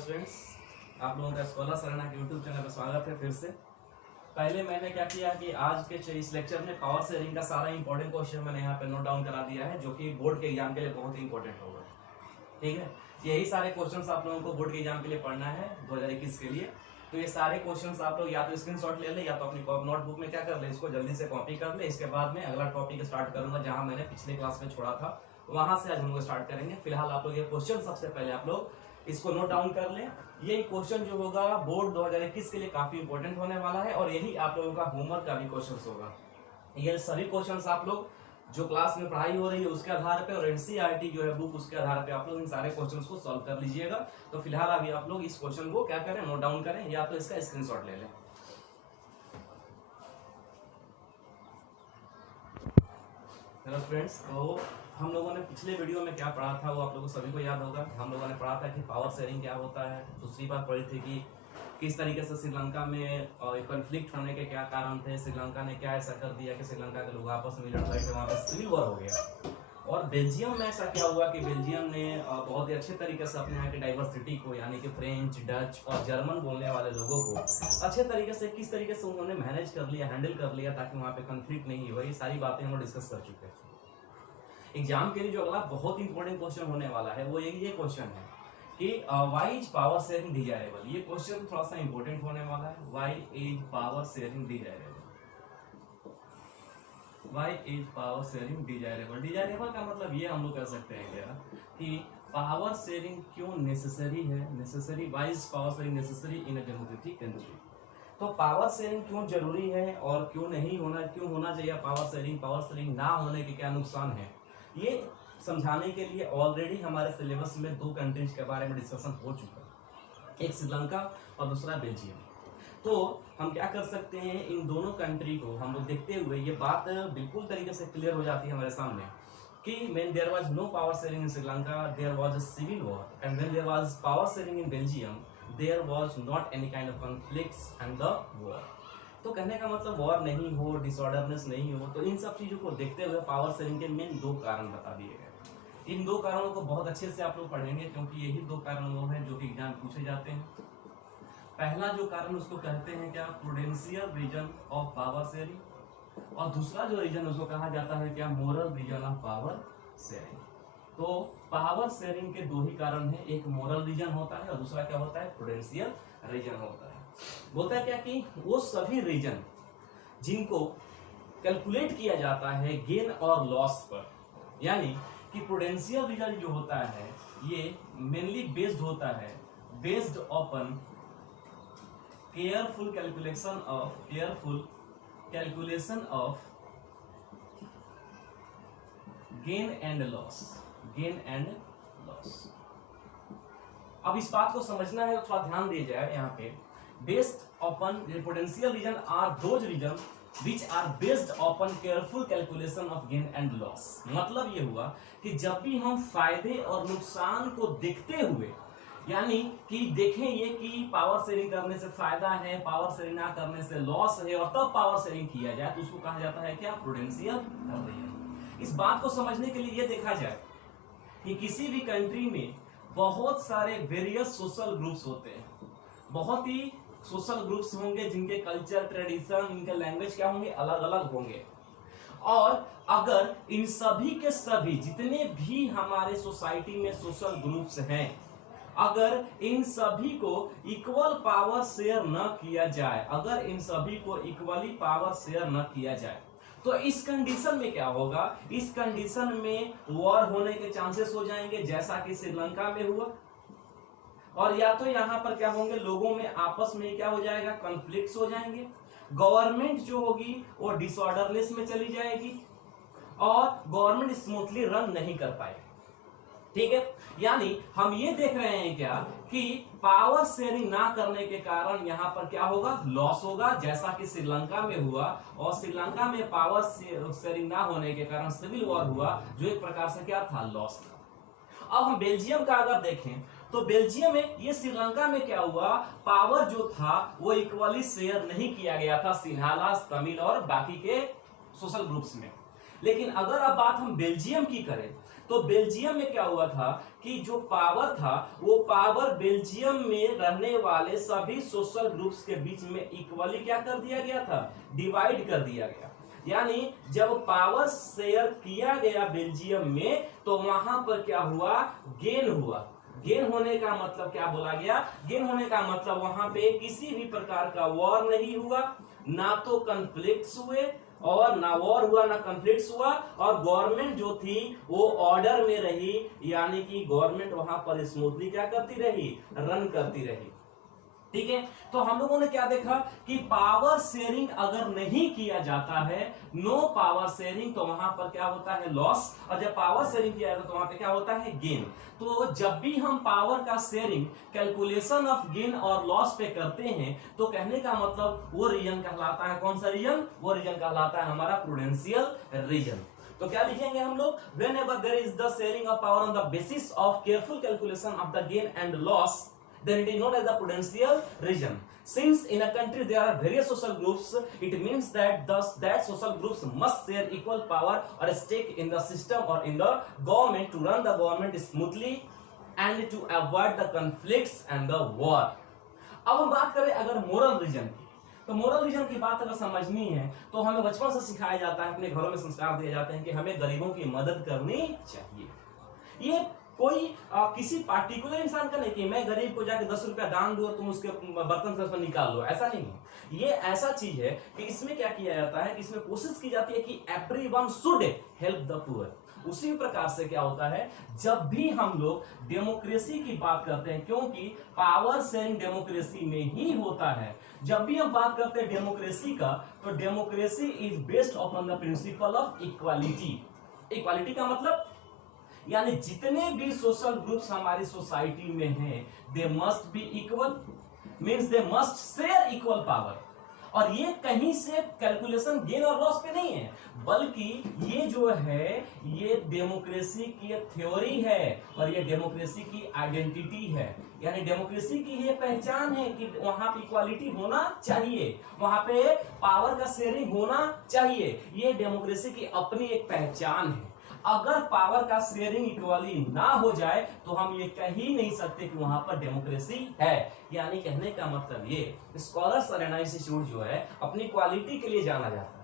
Students, आप लोगों का स्कॉलर सरना के यूट्यूब चैनल पर स्वागत है फिर से। पहले मैंने क्या किया कि आज के इस लेक्चर में पावर शेयरिंग का सारा इंपॉर्टेंट क्वेश्चन मैंने यहाँ पे नोट डाउन करा दिया है, जो कि बोर्ड के एग्जाम के लिए बहुत ही इंपॉर्टेंट होगा। ठीक है, यही सारे क्वेश्चंस आप लोगों को बोर्ड के एग्जाम के लिए पढ़ना है 2021 के लिए। तो ये सारे क्वेश्चंस आप लोग या तो स्क्रीनशॉट ले ले या तो अपनी नोटबुक में क्या कर ले, इसको जल्दी से कॉपी कर ले। इसके बाद में अगला टॉपिक स्टार्ट करूंगा जहां मैंने पिछले क्लास में छोड़ा था, वहां से आज हम लोग स्टार्ट करेंगे। फिलहाल आप लोग ये क्वेश्चन सबसे पहले आप लोग इसको नोट डाउन कर लें। ये क्वेश्चन जो होगा बोर्ड 2021 के लिए काफी इंपॉर्टेंट होने वाला है और यही आप लोगों का होमवर्क का भी क्वेश्चन होगा। ये सभी क्वेश्चन आप लोग जो क्लास में पढ़ाई हो रही है उसके आधार पे और एनसीईआरटी जो है बुक उसके आधार पे आप लोग इन सारे क्वेश्चंस को सॉल्व कर लीजिएगा। तो फिलहाल अभी आप लोग इस क्वेश्चन को क्या करें, नोट डाउन करें या तो इसका स्क्रीनशॉट ले लें। हेलो फ्रेंड्स, तो हम लोगों ने पिछले वीडियो में क्या पढ़ा था वो आप लोगों को सभी को याद होगा। हम लोगों ने पढ़ा था कि पावर शेयरिंग क्या होता है। दूसरी बात पढ़ी थी कि किस तरीके से श्रीलंका में कॉन्फ्लिक्ट होने के क्या कारण थे, श्रीलंका ने क्या ऐसा कर दिया कि श्रीलंका के लोग आपस में लड़ गए थे, वहाँ पे सिविल वॉर हो गया। और बेल्जियम में ऐसा क्या हुआ कि बेल्जियम ने बहुत ही अच्छे तरीके से अपने यहाँ की डाइवर्सिटी को, यानी कि फ्रेंच, डच और जर्मन बोलने वाले लोगों को अच्छे तरीके से किस तरीके से उन्होंने मैनेज कर लिया, हैंडल कर लिया ताकि वहाँ पे कॉन्फ्लिक्ट नहीं हुआ। ये सारी बातें हम लोग डिस्कस कर चुके हैं। एग्जाम के लिए जो अगला बहुत इंपॉर्टेंट क्वेश्चन होने वाला है वो ये क्वेश्चन है कि why is power sharing desirable. ये क्वेश्चन थोड़ा सा इंपॉर्टेंट होने वाला है। Why is power sharing desirable, why is power sharing desirable. Desirable का मतलब ये हम लोग कह सकते हैं क्या कि पावर शेयरिंग क्यों नेसेसरी है, necessary, why is power sharing necessary in a democratic country. तो पावर शेयरिंग क्यों जरूरी है और क्यों नहीं होना, क्यों होना चाहिए पावर शेयरिंग ना होने के क्या नुकसान है, ये समझाने के लिए ऑलरेडी हमारे सिलेबस में दो कंट्रीज के बारे में डिस्कशन हो चुका है, एक श्रीलंका और दूसरा बेल्जियम। तो हम क्या कर सकते हैं, इन दोनों कंट्री को हम लोग देखते हुए ये बात बिल्कुल तरीके से क्लियर हो जाती है हमारे सामने कि when there was no power sharing in Sri Lanka, there was a civil war, and when there was power sharing in Belgium, there was not any kind of conflicts and the war. तो कहने का मतलब war नहीं हो, disorderness नहीं हो। तो इन सब चीजों को देखते हुए पावर शेयरिंग के मेन दो कारण बता दिए गए। इन दो कारणों को बहुत अच्छे से आप लोग पढ़ेंगे क्योंकि यही दो कारण वो हैं जो कि एग्जाम पूछे जाते हैं। पहला जो कारण उसको कहते हैं क्या, prudential reason of power sharing, और दूसरा जो रीजन उसको कहा जाता है क्या, moral reason of power sharing. तो पावर शेयरिंग के दो ही कारण हैं, एक मोरल रीजन होता है और दूसरा क्या होता है, प्रूडेंशियल रीजन होता है। बोलता है क्या कि वो सभी रीजन जिनको कैलकुलेट किया जाता है गेन और लॉस पर, यानी कि प्रूडेंशियल रीजन जो होता है ये मेनली बेस्ड होता है, based on careful calculation of gain and loss. अब इस बात को समझना है तो थोड़ा ध्यान दिया जाए यहाँ पे। Based upon prudential reason are those reasons which are based upon careful calculation of gain and loss। मतलब ये हुआ कि जब भी हम फायदे और नुकसान को देखते हुए, यानी कि देखें ये कि पावर शेयरिंग करने से फायदा है, पावर शेयरिंग ना करने से लॉस है, और तब पावर शेयरिंग किया जाए तो उसको कहा जाता है क्या, प्रूडेंशियल रीजन। इस बात को समझने के लिए ये देखा जाए कि किसी भी कंट्री में बहुत सारे वेरियस सोशल ग्रुप्स होते हैं, बहुत ही सोशल ग्रुप्स होंगे जिनके कल्चर, ट्रेडिशन, इनके लैंग्वेज क्या होंगे, अलग अलग होंगे। और अगर इन सभी के सभी जितने भी हमारे सोसाइटी में सोशल ग्रुप्स हैं, अगर इन सभी को इक्वल पावर शेयर न किया जाए, अगर इन सभी को इक्वली पावर शेयर न किया जाए, तो इस कंडीशन में क्या होगा, इस कंडीशन में वॉर होने के चांसेस हो जाएंगे, जैसा कि श्रीलंका में हुआ। और या तो यहाँ पर क्या होंगे, लोगों में आपस में क्या हो जाएगा, कॉन्फ्लिक्ट्स हो जाएंगे। गवर्नमेंट जो होगी वो डिसऑर्डरनेस में चली जाएगी और गवर्नमेंट स्मूथली रन नहीं कर पाएगी। ठीक है, यानी हम ये देख रहे हैं क्या कि पावर शेयरिंग ना करने के कारण यहाँ पर क्या होगा, लॉस होगा, जैसा कि श्रीलंका में हुआ। और श्रीलंका में पावर शेयरिंग ना होने के कारण सिविल वॉर हुआ, जो एक प्रकार से क्या था, लॉस था। अब हम बेल्जियम का अगर देखें तो बेल्जियम में, ये श्रीलंका में क्या हुआ, पावर जो था वो इक्वली शेयर नहीं किया गया था सिन्हाला, तमिल और बाकी के सोशल ग्रुप्स में। लेकिन अगर अब बात हम बेल्जियम की करें तो बेल्जियम में क्या हुआ था कि जो पावर था वो पावर बेल्जियम में रहने वाले सभी सोशल ग्रुप्स के बीच में इक्वली क्या कर दिया गया था, डिवाइड कर दिया गया। यानी जब पावर शेयर किया गया बेल्जियम में तो वहां पर क्या हुआ, गेन हुआ। गेन होने का मतलब क्या बोला गया, गेन होने का मतलब वहां पे किसी भी प्रकार का वॉर नहीं हुआ, ना तो कन्फ्लिक्ट्स हुए और ना वॉर हुआ ना कन्फ्लिक्ट्स हुआ, और गवर्नमेंट जो थी वो ऑर्डर में रही, यानी कि गवर्नमेंट वहां पर स्मूथली क्या करती रही, रन करती रही। ठीक है, तो हम लोगों ने क्या देखा कि पावर शेयरिंग अगर नहीं किया जाता है, नो पावर शेयरिंग, तो वहां पर क्या होता है, लॉस, और जब पावर शेयरिंग किया जाता है तो वहां पे क्या होता है, गेन। तो जब भी हम पावर का शेयरिंग कैलकुलेशन ऑफ गेन और लॉस पे करते हैं तो कहने का मतलब वो रीजन कहलाता है, कौन सा रीजन, वो रीजन कहलाता है हमारा प्रूडेंशियल रीजन। तो क्या लिखेंगे हम लोग, whenever there is the sharing of power on the basis of careful calculation of the gain and loss, then it is known as the prudential region. Since in a country there are various social groups, it means that that social groups must share equal power or stake in the system or in the government to run the government smoothly and to avoid the conflicts and the war. अब हम बात करें अगर moral reason की, तो moral reason की बात अगर समझनी है तो हमें बचपन से सिखाया जाता है, अपने घरों में संस्कार दिए जाते हैं कि हमें गरीबों की मदद करनी चाहिए। ये कोई किसी पार्टिकुलर इंसान का नहीं कि मैं गरीब को जाके 10 रुपया दान दूं और तुम उसके बर्तन से उसमें निकाल लो, ऐसा नहीं है। ये ऐसा चीज है कि इसमें क्या किया जाता है कि इसमें कोशिश की जाती है कि everyone should help the poor. उसी प्रकार से क्या होता है, जब भी हम लोग डेमोक्रेसी की बात करते हैं, क्योंकि पावर शेयरिंग डेमोक्रेसी में ही होता है, जब भी हम बात करते हैं डेमोक्रेसी का, तो democracy is based upon the principle of equality. Equality का मतलब यानी जितने भी सोशल ग्रुप्स हमारी सोसाइटी में हैं, they must be equal, means they must share equal power. और ये कहीं से कैलकुलेशन गेन और लॉस पे नहीं है, बल्कि ये जो है ये डेमोक्रेसी की थ्योरी है और ये डेमोक्रेसी की आइडेंटिटी है। यानी डेमोक्रेसी की ये पहचान है कि वहां पे इक्वालिटी होना चाहिए, वहां पे पावर का शेयरिंग होना चाहिए। ये डेमोक्रेसी की अपनी एक पहचान है। अगर पावर का शेयरिंग इक्वली ना हो जाए तो हम ये कह ही नहीं सकते कि वहां पर डेमोक्रेसी है। यानी कहने का मतलब ये स्कॉलर्स अरेना इंस्टीट्यूट जो है अपनी क्वालिटी के लिए जाना जाता है,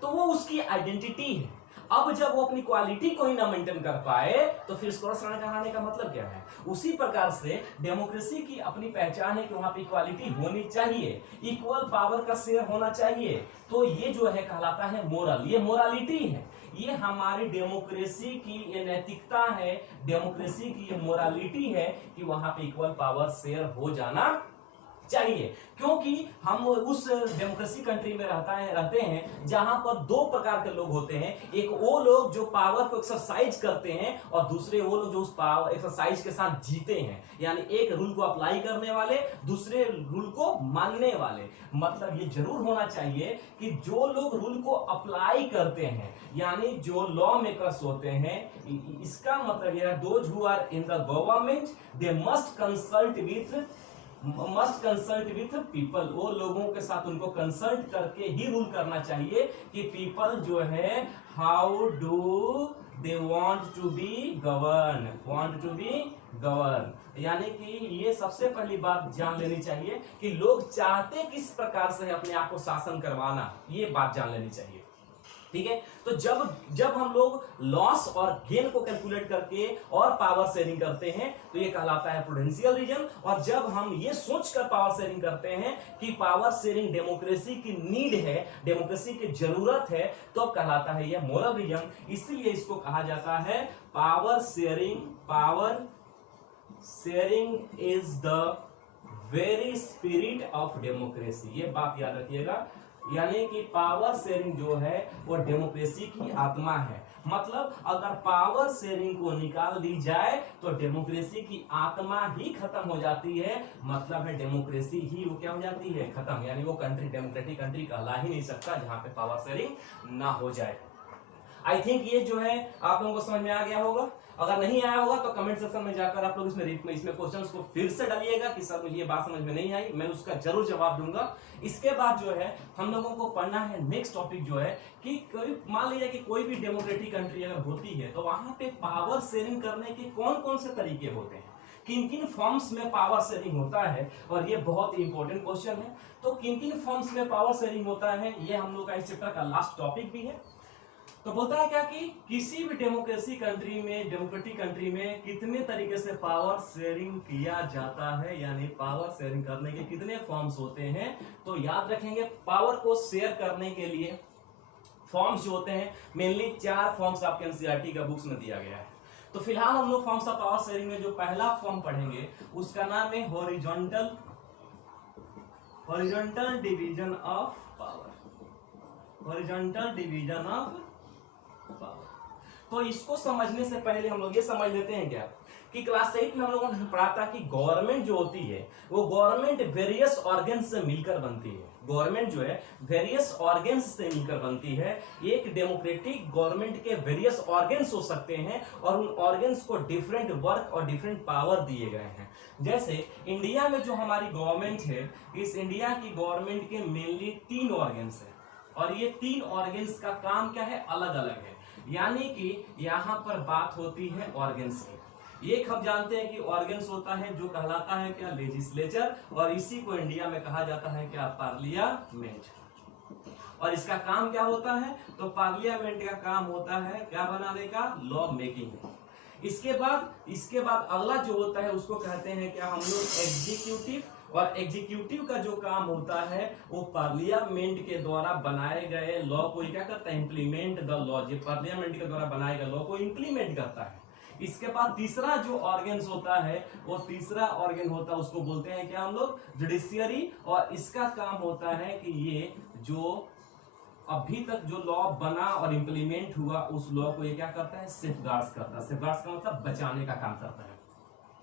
तो वो उसकी आइडेंटिटी है। अब जब वो अपनी क्वालिटी को ही ना मेंटेन कर पाए तो फिर स्कॉलर्स अरेना कहलाने का मतलब क्या है। उसी प्रकार से डेमोक्रेसी की अपनी पहचान है कि वहां पे इक्वालिटी होनी चाहिए, इक्वल पावर का शेयर होना चाहिए। तो ये जो है कहलाता है मोरल, ये मोरालिटी है, ये हमारी डेमोक्रेसी की ये नैतिकता है, डेमोक्रेसी की ये मोरालिटी है कि वहां पे इक्वल पावर शेयर हो जाना चाहिए। क्योंकि हम उस डेमोक्रेसी कंट्री में रहते हैं जहां पर दो प्रकार के लोग होते हैं, एक वो लोग जो पावर को एक्सरसाइज करते हैं और दूसरे वो लोग जो उस पावर एक्सरसाइज के साथ जीते हैं। यानी एक रूल को अप्लाई करने वाले, दूसरे रूल को मानने वाले। मतलब ये जरूर होना चाहिए कि जो लोग रूल को अप्लाई करते हैं, यानी जो लॉ मेकर्स होते हैं, इसका मतलब यह those who are in the government they must consult with people. वो लोगों के साथ उनको कंसल्ट करके ही रूल करना चाहिए कि पीपल जो है how do they want to be govern. यानी कि ये सबसे पहली बात जान लेनी चाहिए कि लोग चाहते किस प्रकार से अपने आप को शासन करवाना, ये बात जान लेनी चाहिए। ठीक है, तो जब हम लोग लॉस और गेन को कैलकुलेट करके और पावर शेयरिंग करते हैं तो ये कहलाता है प्रूडेंशियल रीजन। और जब हम ये सोचकर पावर शेयरिंग करते हैं कि पावर शेयरिंग डेमोक्रेसी की नीड है, डेमोक्रेसी की जरूरत है, तो कहलाता है यह मोरल रीजन। इसीलिए इसको कहा जाता है power sharing is the very spirit of democracy. ये बात याद रखिएगा, यानी कि पावर शेयरिंग जो है वो डेमोक्रेसी की आत्मा है। मतलब अगर पावर शेयरिंग को निकाल दी जाए तो डेमोक्रेसी की आत्मा ही खत्म हो जाती है। मतलब है डेमोक्रेसी ही वो क्या हो जाती है, खत्म। यानी वो कंट्री डेमोक्रेटिक कंट्री कहला ही नहीं सकता जहां पे पावर शेयरिंग ना हो जाए। आई थिंक ये जो है आप लोगों को समझ में आ गया होगा। अगर नहीं आया होगा तो कमेंट सेक्शन में जाकर आप लोग इसमें क्वेश्चंस को फिर से डालिएगा कि सर मुझे ये बात समझ में नहीं आई, मैं उसका जरूर जवाब दूंगा। इसके बाद जो है हम लोगों को पढ़ना है नेक्स्ट टॉपिक जो है कि मान लीजिए कि कोई भी डेमोक्रेटिक कंट्री अगर होती है तो वहां पे पावर शेयरिंग करने के कौन कौन से तरीके होते हैं, किन किन फॉर्म्स में पावर शेयरिंग होता है, और ये बहुत इंपॉर्टेंट क्वेश्चन है। तो किन किन फॉर्म्स में पावर शेयरिंग होता है ये हम लोग का इस चैप्टर का लास्ट टॉपिक भी है। तो बोलता है क्या कि किसी भी डेमोक्रेटिक कंट्री में कितने तरीके से पावर शेयरिंग किया जाता है, यानी पावर शेयरिंग करने के कितने फॉर्म्स होते हैं। तो याद रखेंगे पावर को शेयर करने के लिए फॉर्म्स जो होते हैं मेनली 4 फॉर्म्स आपके एनसीईआरटी का बुक्स में दिया गया है। तो फिलहाल हम लोग फॉर्म्स ऑफ पावर शेयरिंग में जो पहला फॉर्म पढ़ेंगे उसका नाम है horizontal division of power, horizontal division of power. तो इसको समझने से पहले हम लोग ये समझ लेते हैं क्या कि क्लास 8 में हम लोगों ने पढ़ा था कि गवर्नमेंट जो होती है वो गवर्नमेंट वेरियस ऑर्गन्स से मिलकर बनती है। गवर्नमेंट जो है वेरियस ऑर्गन्स से मिलकर बनती है। एक डेमोक्रेटिक गवर्नमेंट के वेरियस ऑर्गन्स हो सकते हैं और उन ऑर्गन्स को डिफरेंट वर्क और डिफरेंट पावर दिए गए हैं। जैसे इंडिया में जो हमारी गवर्नमेंट है, इस इंडिया की गवर्नमेंट के मेनली 3 ऑर्गन्स है और ये 3 ऑर्गन्स का काम क्या है, अलग अलग है। यानी कि यहाँ पर बात होती है ऑर्गन्स की। एक हम जानते हैं कि ऑर्गन्स होता है जो कहलाता है क्या, लेजिस्लेचर, और इसी को इंडिया में कहा जाता है क्या, पार्लियामेंट। और इसका काम क्या होता है, तो पार्लियामेंट का काम होता है क्या बनाने का, लॉ मेकिंग। इसके बाद अगला जो होता है उसको कहते हैं क्या हम लोग, एग्जीक्यूटिव। और एग्जीक्यूटिव का जो काम होता है वो पार्लियामेंट के द्वारा बनाए गए लॉ को क्या करता है, इंप्लीमेंट द लॉ। ये पार्लियामेंट के द्वारा बनाए गए लॉ को इंप्लीमेंट करता है। इसके बाद तीसरा जो ऑर्गन होता है वो तीसरा ऑर्गन होता है उसको बोलते हैं क्या हम लोग, जुडिशियरी। और इसका काम होता है कि ये जो अभी तक जो लॉ बना और इंप्लीमेंट हुआ उस लॉ को ये क्या करता है, सेफगार्ड्स करता है। सेफगार्ड्स का मतलब बचाने का काम करता है।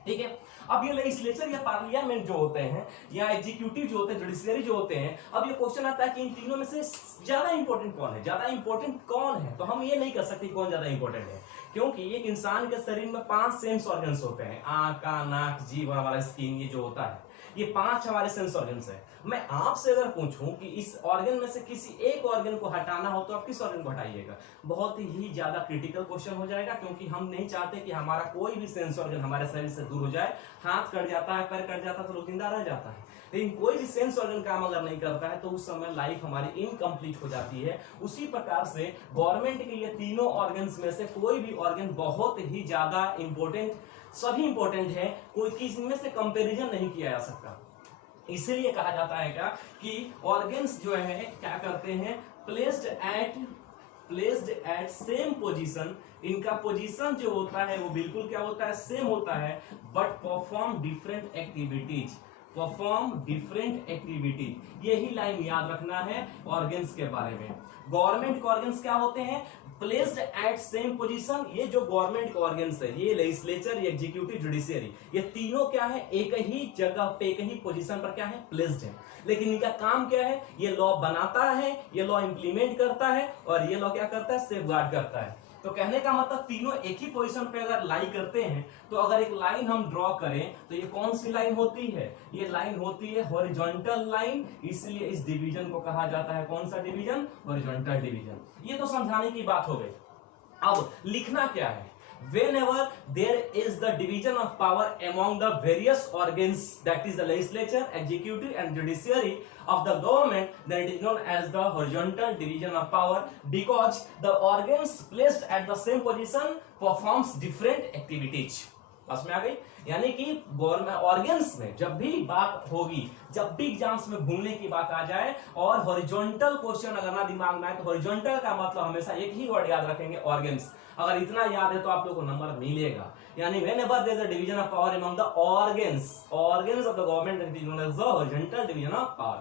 ठीक है। अब ये लेजिस्लेचर या पार्लियामेंट जो होते हैं या एग्जीक्यूटिव जो होते हैं, जुडिशियरी जो होते हैं, अब ये क्वेश्चन आता है कि इन तीनों में से ज्यादा इंपॉर्टेंट कौन है, ज्यादा इंपॉर्टेंट कौन है। तो हम ये नहीं कर सकते कौन ज्यादा इंपॉर्टेंट है, क्योंकि एक इंसान के शरीर में 5 सेंस ऑर्गन्स होते हैं, आंख, कान, नाक, जीभ और हमारा स्किन, ये जो होता है ये 5 हमारे सेंस ऑर्गन्स है। मैं आपसे अगर पूछूं कि इस ऑर्गन में से किसी एक ऑर्गन को हटाना हो तो आप किस ऑर्गन को हटाइएगा, बहुत ही ज्यादा क्रिटिकल क्वेश्चन हो जाएगा, क्योंकि हम नहीं चाहते कि हमारा कोई भी सेंस ऑर्गन हमारे शरीर से दूर हो जाए। हाथ कट जाता है, पैर कट जाता है तो लोग जिंदा रह जाता है, लेकिन कोई भी सेंस ऑर्गन काम अगर नहीं करता है तो उस समय लाइफ हमारी इनकम्प्लीट हो जाती है। उसी प्रकार से गवर्नमेंट के ये तीनों ऑर्गन्स में से कोई भी ऑर्गन बहुत ही ज्यादा इंपॉर्टेंट, सभी इंपॉर्टेंट है, कोई किसी में से कंपैरिजन नहीं किया जा सकता। इसलिए कहा जाता है क्या कि ऑर्गन्स जो है क्या करते हैं, प्लेस्ड एट सेम पोजीशन। इनका पोजीशन जो होता है वो बिल्कुल क्या होता है, सेम होता है, बट परफॉर्म डिफरेंट एक्टिविटीज। यही लाइन याद रखना है ऑर्गन्स के बारे में। गवर्नमेंट के ऑर्गन्स क्या होते हैं, प्लेस्ड एट सेम पोजीशन। ये जो गवर्नमेंट के ऑर्गन्स है, ये लेजिस्लेचर, ये एग्जीक्यूटिव, जुडिशियरी, ये तीनों क्या है, एक ही जगह पे, एक ही पोजीशन पर क्या है, प्लेस्ड है। लेकिन इनका काम क्या है, ये लॉ बनाता है, ये लॉ इंप्लीमेंट करता है और ये लॉ क्या करता है, सेफगार्ड करता है। तो कहने का मतलब तीनों एक ही पोजीशन पे अगर लाई करते हैं, तो अगर एक लाइन हम ड्रॉ करें तो ये कौन सी लाइन होती है, ये लाइन होती है हॉरिजॉन्टल लाइन। इसलिए इस डिवीजन को कहा जाता है कौन सा डिवीजन, हॉरिजॉन्टल डिवीजन। ये तो समझाने की बात हो गई। अब लिखना क्या है, whenever there is the division of power among the various organs, that is the legislature, executive and judiciary of the government, then it is known as the horizontal division of power, because the organs placed at the same position performs different activities. बस में आ गई। यानी कि government organs में जब भी बात होगी, जब भी एग्जाम्स में घूमने की बात आ जाए और हॉरिजॉन्टल क्वेश्चन अगर ना दिमाग में आए, तो हॉरिजॉन्टल का मतलब हमेशा एक ही वर्ड याद रखेंगे, ऑर्गन्स। अगर इतना याद है तो आप लोगों को नंबर मिलेगा। यानी whenever there is a division of power among the organs of the government, that is known as the horizontal division of power.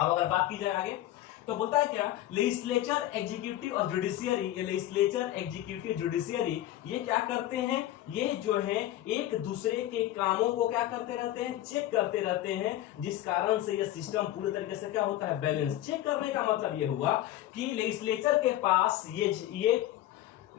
अब अगर बात की जाए आगे तो बोलता है क्या, लेजिस्लेचर, एग्जीक्यूटिव और जुडिशियरी, ये लेजिस्लेचर, एग्जीक्यूटिव, जुडिशियरी ये क्या करते हैं, ये जो है एक दूसरे के कामों को क्या करते रहते हैं, चेक करते रहते हैं, जिस कारण से ये सिस्टम पूरे तरीके से क्या होता है, बैलेंस। चेक करने का मतलब ये हुआ कि लेजिस्लेचर के पास ये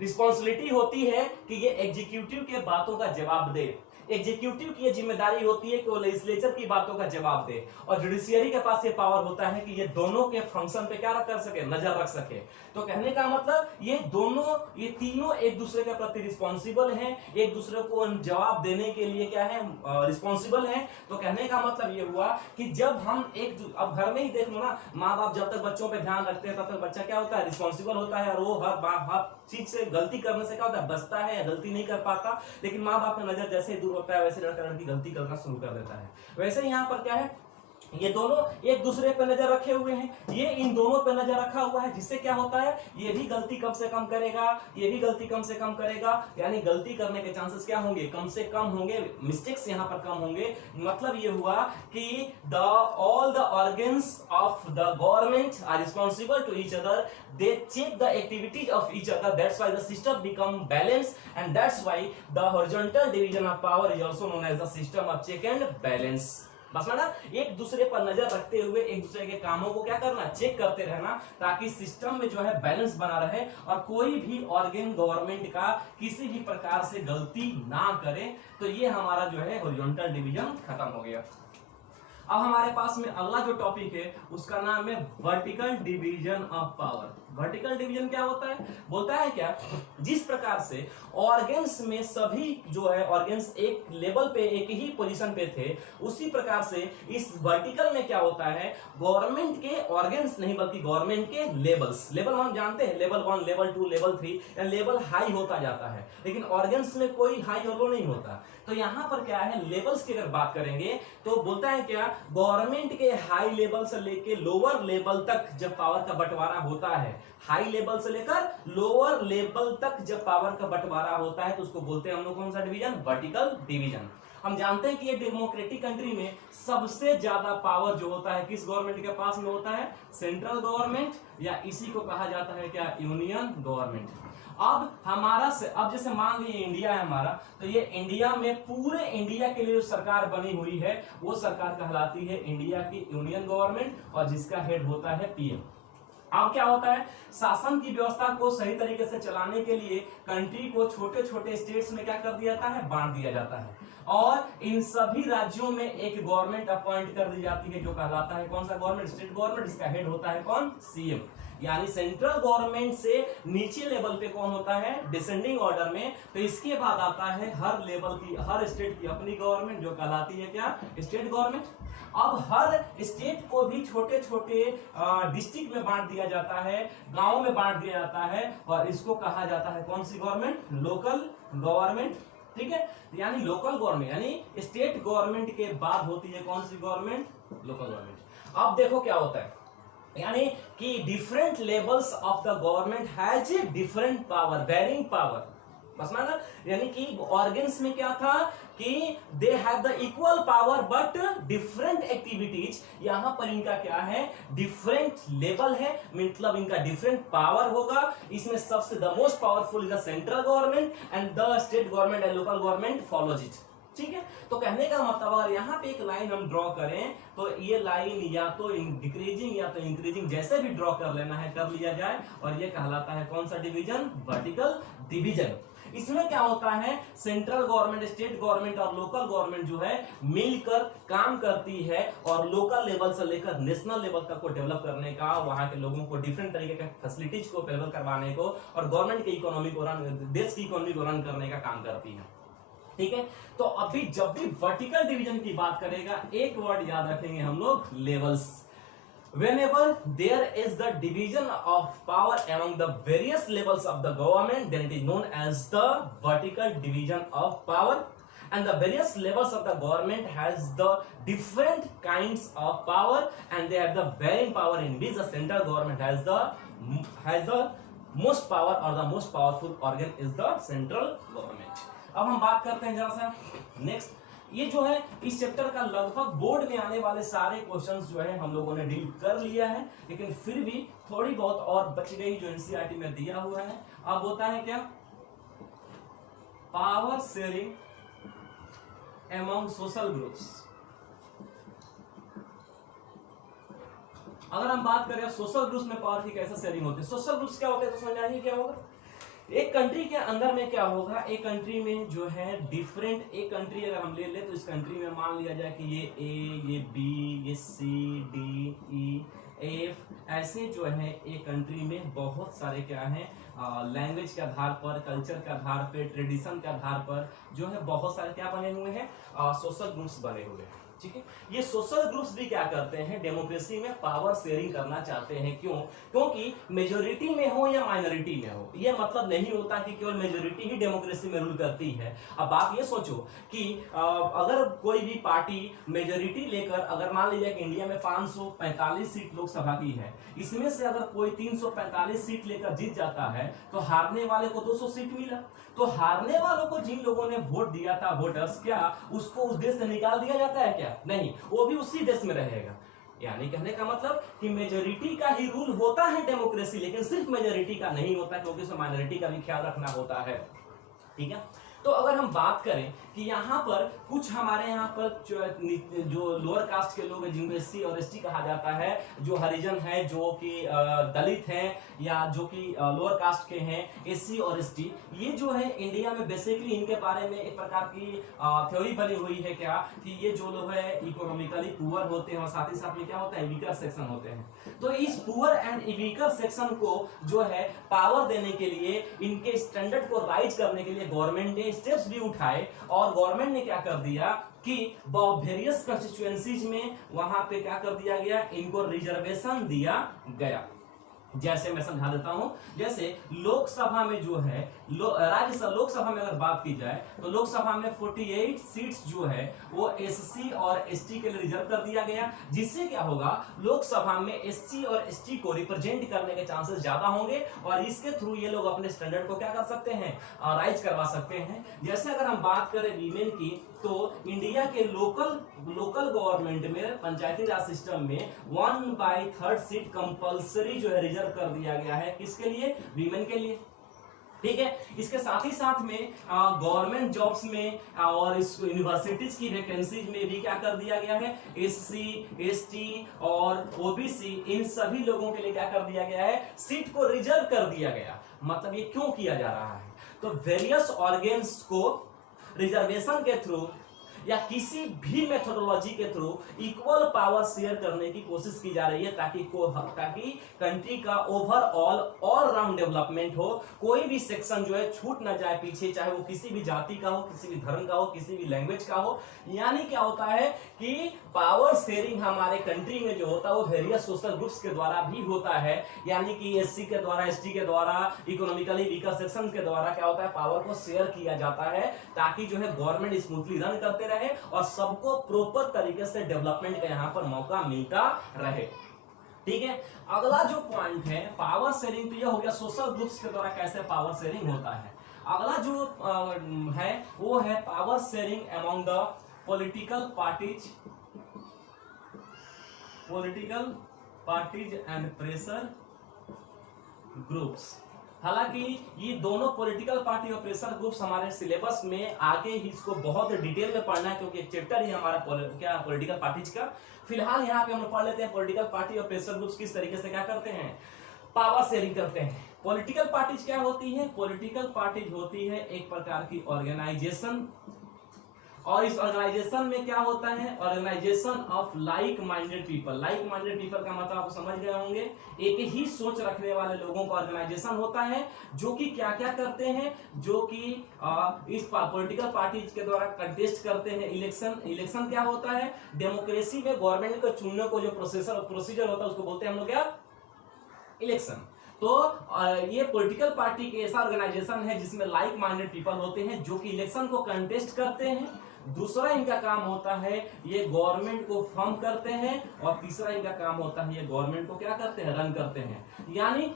रिस्पॉन्सिबिलिटी होती है कि ये एग्जीक्यूटिव के बातों का जवाब दे। एग्जीक्यूटिव की ये जिम्मेदारी होती है कि वो लेजिस्लेचर की बातों का जवाब दे, और जुडिशियरी के पास ये पावर होता है कि ये दोनों के फंक्शन पे क्या कर सके, नजर रख सके। तो कहने का मतलब ये दोनों, ये तीनों एक दूसरे के प्रति रिस्पॉन्सिबल हैं, एक दूसरे को जवाब देने के लिए क्या है, रिस्पॉन्सिबल हैं। तो कहने का मतलब ये हुआ कि जब हम अब घर में ही देख लो ना, माँ बाप जब तक बच्चों पे ध्यान रखते हैं तब तक बच्चा क्या होता है, रिस्पॉन्सिबल होता है, और वो हर चीज से गलती करने से क्या होता है, बचता है या गलती नहीं कर पाता। लेकिन माँ बाप का नजर जैसे ही दूर होता है वैसे लड़का लड़की गलती करना शुरू कर देता है। वैसे यहाँ पर क्या है, ये दोनों एक दूसरे पे नजर रखे हुए हैं, ये इन दोनों पे नजर रखा हुआ है, जिससे क्या होता है, ये भी गलती कम से कम करेगा, ये भी गलती कम से कम करेगा, यानी गलती करने के चांसेस क्या होंगे, कम से कम होंगे, मिस्टेक्स यहाँ पर कम होंगे। मतलब ये हुआ कि all the organs of the government are responsible to each other, they check the activities of each other, that's why the system become balanced, and that's why the horizontal division of power is also known as the system of check and balance। बस ना, एक दूसरे पर नजर रखते हुए एक दूसरे के कामों को क्या करना, चेक करते रहना, ताकि सिस्टम में जो है बैलेंस बना रहे और कोई भी ऑर्गन गवर्नमेंट का किसी भी प्रकार से गलती ना करे। तो ये हमारा जो है हॉरिजॉन्टल डिवीजन खत्म हो गया। अब हमारे पास में अगला जो टॉपिक है उसका नाम है vertical division of power. Vertical division क्या होता है, बोलता है क्या, जिस प्रकार से ऑर्गन्स में सभी जो है ऑर्गन्स एक लेवल पे एक ही पोजीशन पे थे, उसी प्रकार से इस वर्टिकल में क्या होता है, गवर्नमेंट के ऑर्गन्स नहीं बल्कि गवर्नमेंट के लेवल्स, लेवल हम जानते हैं, लेवल 1, लेवल 2, लेवल 3, या लेवल हाई होता जाता है, लेकिन ऑर्गन्स में कोई हाई और लो नहीं होता। तो यहाँ पर क्या है, लेवल्स की अगर बात करेंगे तो बोलता है क्या, गवर्नमेंट के हाई लेवल से लेके लोअर लेवल तक जब पावर का बंटवारा होता है, हाई लेवल से लेकर लोअर लेवल तक जब पावर का बंटवारा होता है तो उसको बोलते हैं हम लोग कौन सा डिवीजन, वर्टिकल डिवीजन। हम जानते हैं कि ये डेमोक्रेटिक कंट्री में सबसे ज्यादा पावर जो होता है किस गवर्नमेंट के पास में होता है, सेंट्रल गवर्नमेंट, या इसी को कहा जाता है क्या, यूनियन गवर्नमेंट। अब जैसे मान लीजिए इंडिया है हमारा, तो ये इंडिया में पूरे इंडिया के लिए जो सरकार बनी हुई है वो सरकार कहलाती है इंडिया की यूनियन गवर्नमेंट, और जिसका हेड होता है पीएम। अब क्या होता है, शासन की व्यवस्था को सही तरीके से चलाने के लिए कंट्री को छोटे छोटे स्टेट्स में क्या कर दिया जाता है, बांट दिया जाता है, और इन सभी राज्यों में एक गवर्नमेंट अपॉइंट कर दी जाती है जो कहलाता है कौन सा गवर्नमेंट, स्टेट गवर्नमेंट। इसका हेड होता है कौन, सीएम। यानी सेंट्रल गवर्नमेंट से नीचे लेवल पे कौन होता है, डिसेंडिंग ऑर्डर में। तो इसके बाद आता है हर लेवल की, हर स्टेट की अपनी गवर्नमेंट जो कहलाती है क्या, स्टेट गवर्नमेंट। अब हर स्टेट को भी छोटे छोटे डिस्ट्रिक्ट में बांट दिया जाता है, गांव में बांट दिया जाता है, और इसको कहा जाता है कौन सी गवर्नमेंट, लोकल गवर्नमेंट। ठीक है, यानी लोकल गवर्नमेंट यानी स्टेट गवर्नमेंट के बाद होती है कौन सी गवर्नमेंट, लोकल गवर्नमेंट। अब देखो क्या होता है, यानी कि different levels of the government has different power, varying power. बस ना, यानी कि ऑर्गन्स में क्या था कि they have the equal power but different activities. यहां पर इनका क्या है, डिफरेंट लेवल है, मतलब इनका डिफरेंट पावर होगा। इसमें सबसे the most powerful is the central government and the state government and local government follows it. ठीक है, तो कहने का मतलब अगर यहाँ पे एक लाइन हम ड्रॉ करें तो ये लाइन या तो डिक्रीजिंग या तो इंक्रीजिंग जैसे भी ड्रॉ कर लेना है कर लिया जाए, और ये कहलाता है कौन सा डिवीजन, वर्टिकल डिवीजन। इसमें क्या होता है, सेंट्रल गवर्नमेंट, स्टेट गवर्नमेंट और लोकल गवर्नमेंट जो है मिलकर काम करती है, और लोकल लेवल से लेकर नेशनल लेवल तक को डेवलप करने का, वहां के लोगों को डिफरेंट तरीके के फैसिलिटीज को अवेलेबल करवाने को, और गवर्नमेंट की इकोनॉमी को रन, देश की इकोनॉमी को रन करने का काम करती है। ठीक है, तो अभी जब भी वर्टिकल डिवीजन की बात करेगा एक वर्ड याद रखेंगे हम लोग, levels. Whenever there is the division of power among the various levels of the government, then it is known as the vertical division of power. And the various levels of the government has the different kinds of power, and they have the varying power in which the central government has the most power, or the most powerful organ is the central government. अब हम बात करते हैं जरा सा next. ये जो है इस चैप्टर का लगभग बोर्ड में आने वाले सारे क्वेश्चंस जो है हम लोगों ने डील कर लिया है, लेकिन फिर भी थोड़ी बहुत और बच गई जो एनसीईआरटी में दिया हुआ है। अब होता है क्या, power sharing among social groups. अगर हम बात करें सोशल ग्रुप्स में पावर की कैसे शेयरिंग होती है, सोशल ग्रुप्स क्या होते हैं तो समझ आइए क्या होगा एक कंट्री के अंदर में क्या होगा, एक कंट्री में जो है डिफरेंट, एक कंट्री अगर हम ले ले तो इस कंट्री में मान लिया जाए कि ये ए, ये बी, ये सी, डी, ई, एफ, ऐसे जो है एक कंट्री में बहुत सारे क्या हैं, लैंग्वेज के आधार पर, कल्चर के आधार पर, ट्रेडिशन के आधार पर जो है बहुत सारे क्या बने हुए हैं, सोशल ग्रुप्स बने हुए हैं। ठीक है, ये सोशल ग्रुप्स भी क्या करते हैं, डेमोक्रेसी में पावर शेयरिंग करना चाहते हैं। क्यों? क्योंकि मेजोरिटी में हो या माइनॉरिटी में हो, ये मतलब नहीं होता कि केवल मेजोरिटी ही डेमोक्रेसी में रूल करती है। अब आप ये सोचो कि अगर कोई भी पार्टी मेजोरिटी लेकर, अगर मान लीजिए कि इंडिया में 545 सीट लोकसभा की है, इसमें से अगर कोई 345 सीट लेकर जीत जाता है तो हारने वाले को 200 सीट मिला। तो हारने वालों को जिन लोगों ने वोट दिया था, वोटर्स, क्या उसको उस देश से निकाल दिया जाता है क्या? नहीं, वो भी उसी देश में रहेगा। यानी कहने का मतलब कि मेजोरिटी का ही रूल होता है डेमोक्रेसी, लेकिन सिर्फ मेजोरिटी का नहीं होता, क्योंकि उसमें माइनॉरिटी का भी ख्याल रखना होता है। ठीक है, तो अगर हम बात करें कि यहाँ पर कुछ हमारे यहाँ पर जो लोअर कास्ट के लोग हैं, जिनको एससी और एसटी कहा जाता है, जो हरिजन है, जो कि दलित हैं, या जो कि लोअर कास्ट के हैं, एससी और एसटी, ये जो है इंडिया में बेसिकली इनके बारे में एक प्रकार की थ्योरी बनी हुई है क्या, कि ये जो लोग है इकोनॉमिकली पुअर होते हैं और साथ ही साथ में क्या होता है, वीकर सेक्शन होते हैं। तो इस पुअर एंड वीकर सेक्शन को जो है पावर देने के लिए, इनके स्टैंडर्ड को राइज करने के लिए गवर्नमेंट ने स्टेप्स भी उठाए, और गवर्नमेंट ने क्या कर दिया कि वेरियस कंस्टिट्यूएंसीज में वहां पे क्या कर दिया गया, इनको रिजर्वेशन दिया गया। जैसे मैं समझा देता हूं, जैसे लोकसभा में जो है, राज्यसभा, लोकसभा में अगर बात की जाए तो लोकसभा में 48 सीट्स जो है वो एससी और एसटी के लिए रिजर्व कर दिया गया, जिससे क्या होगा, लोकसभा में एससी और एसटी को रिप्रेजेंट करने के चांसेस ज्यादा होंगे, और इसके थ्रू ये लोग अपने स्टैंडर्ड को क्या कर सकते हैं, राइज करवा सकते हैं। जैसे अगर हम बात करें वीमेन की, तो इंडिया के लोकल गवर्नमेंट में, पंचायती राज सिस्टम में 1/3 सीट कंपल्सरी जो है रिजर्व कर दिया गया है, किसके लिए, वीमेन के लिए। ठीक है, इसके साथ ही साथ में गवर्नमेंट जॉब्स में और इस यूनिवर्सिटीज की वैकेंसीज में भी क्या कर दिया गया है, एससी, एसटी और ओबीसी, इन सभी लोगों के लिए क्या कर दिया गया है, सीट को रिजर्व कर दिया गया। मतलब ये क्यों किया जा रहा है, तो वेरियस ऑर्गेन्स को रिजर्वेशन के थ्रू या किसी भी मेथोडोलॉजी के थ्रू इक्वल पावर शेयर करने की कोशिश की जा रही है, ताकि कंट्री का ओवरऑल ऑल राउंड डेवलपमेंट हो, कोई भी सेक्शन जो है छूट ना जाए पीछे, चाहे वो किसी भी जाति का हो, किसी भी धर्म का हो, किसी भी लैंग्वेज का हो। यानी क्या होता है कि पावर शेयरिंग हमारे कंट्री में जो होता है वो वेरियस सोशल ग्रुप्स के द्वारा भी होता है, यानी कि एससी के द्वारा, एसटी के द्वारा, इकोनॉमिकली वीकर सेक्शन के द्वारा क्या होता है, पावर को शेयर किया जाता है, ताकि जो है गवर्नमेंट स्मूथली रन करते रहे और सबको प्रॉपर तरीके से डेवलपमेंट का यहाँ पर मौका मिलता रहे। ठीक है, अगला जो पॉइंट है पावर शेयरिंग, तो यह हो गया सोशल ग्रुप्स के द्वारा कैसे पावर शेयरिंग होता है। अगला जो है वो है power sharing among the political parties and pressure groups. हालांकि ये दोनों पॉलिटिकल पार्टी और प्रेशर ग्रुप्स हमारे सिलेबस में आगे ही इसको बहुत डिटेल में पढ़ना है, क्योंकि एक चैप्टर ही हमारा क्या पॉलिटिकल पार्टीज का। फिलहाल यहाँ पे हम पढ़ लेते हैं पॉलिटिकल पार्टी और प्रेशर ग्रुप्स किस तरीके से क्या करते हैं, पावर शेयरिंग करते हैं। पॉलिटिकल पार्टीज क्या होती है, पॉलिटिकल पार्टीज होती है एक प्रकार की ऑर्गेनाइजेशन, और इस ऑर्गेनाइजेशन में क्या होता है, organization of like minded people. Like minded people का मतलब आप समझ गए होंगे, एक ही सोच रखने वाले लोगों का ऑर्गेनाइजेशन होता है, जो कि क्या क्या करते हैं, जो कि इस पॉलिटिकल पार्टीज के द्वारा कंटेस्ट करते हैं इलेक्शन। इलेक्शन क्या होता है, डेमोक्रेसी में गवर्नमेंट को चुनने को जो प्रोसीजर होता है उसको बोलते हैं हम लोग क्या, इलेक्शन। तो ये पॉलिटिकल पार्टी के ऐसा ऑर्गेनाइजेशन है जिसमें लाइक माइंडेड पीपल होते हैं, जो कि इलेक्शन को कंटेस्ट करते हैं। दूसरा इनका काम होता है ये गवर्नमेंट को फॉर्म करते हैं, और तीसरा इनका काम होता है ये गवर्नमेंट को क्या करते हैं, रन करते हैं। यानी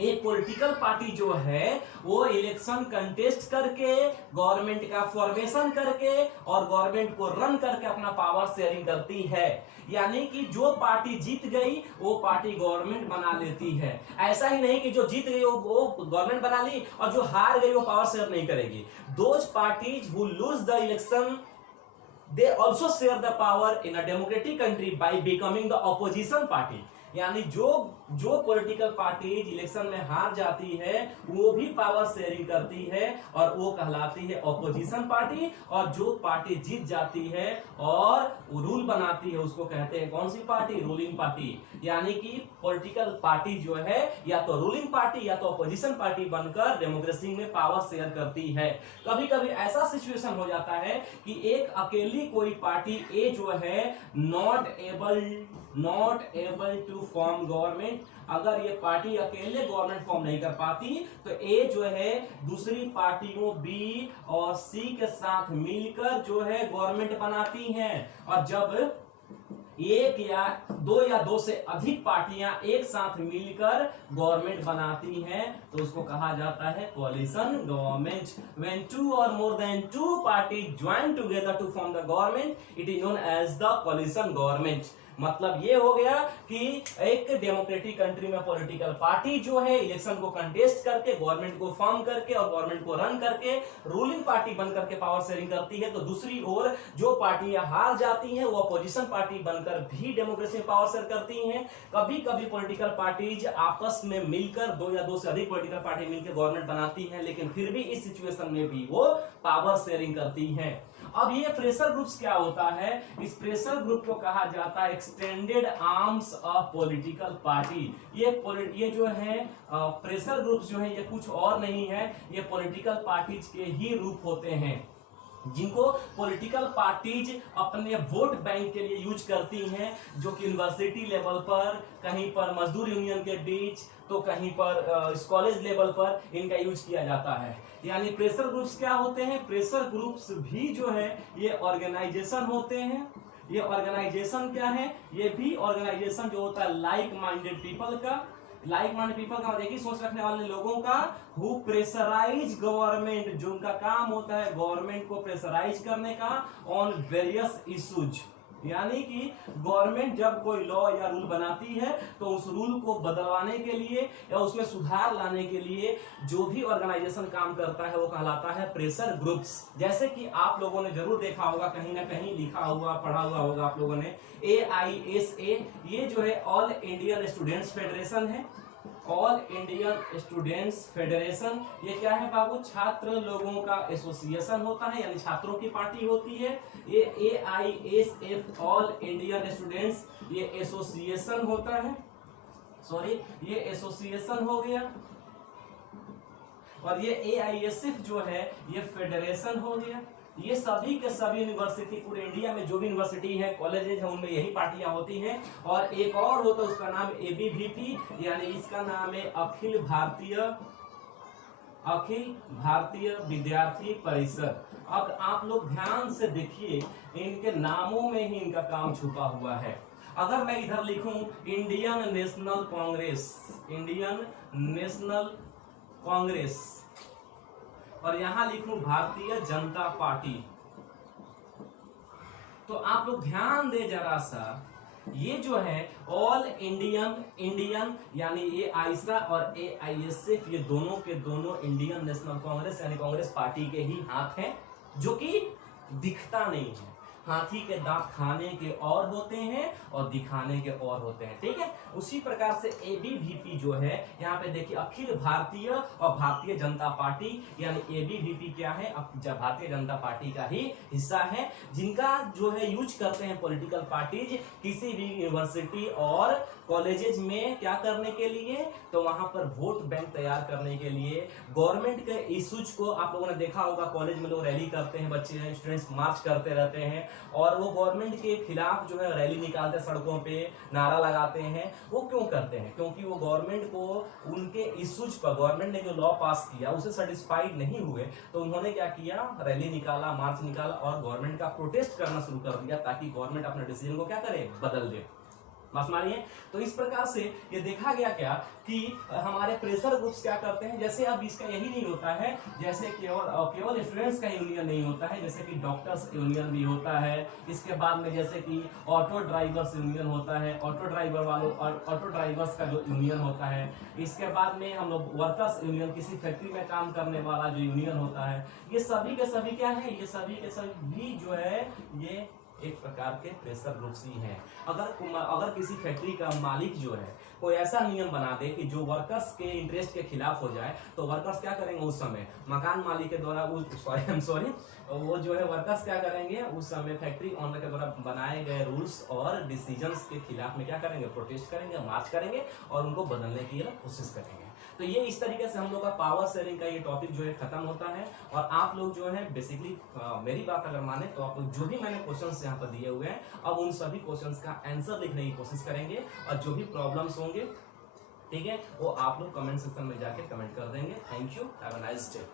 एक पॉलिटिकल पार्टी जो है वो इलेक्शन कंटेस्ट करके, गवर्नमेंट का फॉर्मेशन करके और गवर्नमेंट को रन करके अपना पावर शेयरिंग करती है। यानी कि जो पार्टी जीत गई वो पार्टी गवर्नमेंट बना लेती है। ऐसा ही नहीं कि जो जीत गई वो गवर्नमेंट बना ली और जो हार गई वो पावर शेयर नहीं करेगी। Those parties who lose the election they also share the power in a democratic country by becoming the opposition party। यानी जो जो पॉलिटिकल पार्टीज इलेक्शन में हार जाती है वो भी पावर शेयरिंग करती है और वो कहलाती है ऑपोजिशन पार्टी, और जो पार्टी जीत जाती है और रूल बनाती है उसको कहते हैं कौन सी पार्टी, रूलिंग पार्टी। यानी कि पॉलिटिकल पार्टी जो है या तो रूलिंग पार्टी या तो ऑपोजिशन पार्टी बनकर डेमोक्रेसी में पावर शेयर करती है। कभी कभी ऐसा सिचुएशन हो जाता है कि एक अकेली कोई पार्टी ए जो है not able to form government, अगर ये पार्टी अकेले गवर्नमेंट फॉर्म नहीं कर पाती तो ए जो है दूसरी पार्टियों बी और सी के साथ मिलकर जो है गवर्नमेंट बनाती हैं। और जब एक या दो से अधिक पार्टियां एक साथ मिलकर गवर्नमेंट बनाती हैं तो उसको कहा जाता है कोalition government. When two or more than two parties join together to form the government, it is known as the coalition government। मतलब ये हो गया कि एक डेमोक्रेटिक कंट्री में पॉलिटिकल पार्टी जो है इलेक्शन को कंटेस्ट करके गवर्नमेंट को फॉर्म करके और गवर्नमेंट को रन करके रूलिंग पार्टी बन करके पावर शेयरिंग करती है, तो दूसरी ओर जो पार्टियां हार जाती हैं वो अपोजिशन पार्टी बनकर भी डेमोक्रेसी में पावर शेयर करती हैं। कभी कभी पॉलिटिकल पार्टीज आपस में मिलकर दो या दो से अधिक पॉलिटिकल पार्टी मिलकर गवर्नमेंट बनाती हैं, लेकिन फिर भी इस सिचुएशन में भी वो पावर शेयरिंग करती हैं। अब ये प्रेशर ग्रुप्स क्या होता है, इस प्रेशर ग्रुप को कहा जाता है extended arms of political party. ये जो है प्रेशर ग्रुप्स जो है ये कुछ और नहीं है, ये पॉलिटिकल पार्टीज के ही रूप होते हैं जिनको पॉलिटिकल पार्टीज अपने वोट बैंक के लिए यूज करती हैं, जो कि यूनिवर्सिटी लेवल पर, कहीं पर मजदूर यूनियन के बीच, तो कहीं पर कॉलेज लेवल पर इनका यूज किया जाता है। यानी प्रेशर ग्रुप्स क्या होते हैं, प्रेशर ग्रुप्स भी जो है ये ऑर्गेनाइजेशन होते हैं। ये ऑर्गेनाइजेशन क्या है, ये भी ऑर्गेनाइजेशन जो होता है लाइक माइंडेड पीपल का, लाइक माइंडेड पीपल का मतलब एक ही सोच रखने वाले लोगों का, हु प्रेशराइज गवर्नमेंट, जो उनका काम होता है गवर्नमेंट को प्रेशराइज करने का ऑन वेरियस इश्यूज। यानी कि गवर्नमेंट जब कोई लॉ या रूल बनाती है तो उस रूल को बदलवाने के लिए या उसमें सुधार लाने के लिए जो भी ऑर्गेनाइजेशन काम करता है वो कहलाता है प्रेशर ग्रुप्स। जैसे कि आप लोगों ने जरूर देखा होगा, कहीं ना कहीं लिखा हुआ पढ़ा हुआ होगा आप लोगों ने, AISA, ये जो है ऑल इंडियन स्टूडेंट्स फेडरेशन है। ऑल इंडियन स्टूडेंट्स फेडरेशन ये क्या है बाबू, छात्र लोगों का एसोसिएशन होता है, यानी छात्रों की पार्टी होती है। ये AISF ऑल इंडियन स्टूडेंट्स ये एसोसिएशन होता है, सॉरी ये एसोसिएशन हो गया। और ये AISF जो है ये फेडरेशन हो गया। ये सभी के सभी यूनिवर्सिटी पूरे इंडिया में जो भी यूनिवर्सिटी है, कॉलेजेज है, उनमें यही पार्टियां होती हैं। और एक और होता है उसका नाम ABVP, यानी इसका नाम है अखिल भारतीय विद्यार्थी परिषद। अब आप लोग ध्यान से देखिए, इनके नामों में ही इनका काम छुपा हुआ है। अगर मैं इधर लिखूं इंडियन नेशनल कांग्रेस और यहां लिखूं भारतीय जनता पार्टी, तो आप लोग ध्यान दे जरा सा, ये जो है ऑल इंडियन यानी AISA और AISF ये दोनों के दोनों इंडियन नेशनल कांग्रेस यानी कांग्रेस पार्टी के ही हाथ हैं, जो कि दिखता नहीं है। हाथी के दांत खाने के और होते हैं और दिखाने के और होते हैं, ठीक है। उसी प्रकार से ABVP जो है, यहाँ पे देखिए अखिल भारतीय और भारतीय जनता पार्टी, यानी ABVP क्या है, भारतीय जनता पार्टी का ही हिस्सा है, जिनका जो है यूज करते हैं पॉलिटिकल पार्टीज किसी भी यूनिवर्सिटी और कॉलेजेज में क्या करने के लिए, तो वहां पर वोट बैंक तैयार करने के लिए। गवर्नमेंट के इश्यूज को आप लोगों ने देखा होगा, कॉलेज में लोग रैली करते हैं, बच्चे स्टूडेंट्स मार्च करते रहते हैं और वो गवर्नमेंट के खिलाफ जो है रैली निकालते हैं, सड़कों पे नारा लगाते हैं। वो क्यों करते हैं, क्योंकि वो गवर्नमेंट को उनके इश्यूज पर, गवर्नमेंट ने जो लॉ पास किया उससे सेटिस्फाइड नहीं हुए, तो उन्होंने क्या किया, रैली निकाला, मार्च निकाला और गवर्नमेंट का प्रोटेस्ट करना शुरू कर दिया, ताकि गवर्नमेंट अपने डिसीजन को क्या करे, बदल दे। बात मानिए। तो इस प्रकार से ये देखा गया क्या कि हमारे प्रेशर ग्रुप्स क्या करते हैं, जैसे अब इसका यही नहीं होता है, जैसे केवल स्टूडेंट्स का यूनियन नहीं होता है, जैसे कि डॉक्टर्स यूनियन भी होता है। इसके बाद में जैसे कि ऑटो ड्राइवर्स यूनियन होता है, ऑटो ड्राइवर्स का जो यूनियन होता है। इसके बाद में हम लोग वर्कर्स यूनियन, किसी फैक्ट्री में काम करने वाला जो यूनियन होता है। ये सभी के सभी क्या है, ये सभी के सभी जो है ये एक प्रकार के प्रेशर ग्रुप्स ही हैं। अगर किसी फैक्ट्री का मालिक जो है कोई ऐसा नियम बना दे कि जो वर्कर्स के इंटरेस्ट के खिलाफ हो जाए, तो वर्कर्स क्या करेंगे उस समय, मकान मालिक के द्वारा वो जो है वर्कर्स क्या करेंगे उस समय फैक्ट्री ओनर के द्वारा बनाए गए रूल्स और डिसीजंस के खिलाफ में क्या करेंगे, प्रोटेस्ट करेंगे, मार्च करेंगे और उनको बदलने की कोशिश करेंगे। तो ये इस तरीके से हम लोग का पावर शेयरिंग का ये टॉपिक जो है खत्म होता है। और आप लोग जो है बेसिकली मेरी बात अगर माने तो आप लोग जो भी मैंने क्वेश्चंस यहाँ पर दिए हुए हैं, अब उन सभी क्वेश्चंस का आंसर लिखने की कोशिश करेंगे और जो भी प्रॉब्लम्स होंगे, ठीक है, वो आप लोग कमेंट सेक्शन में जाके कमेंट कर देंगे। Thank you, have a nice day.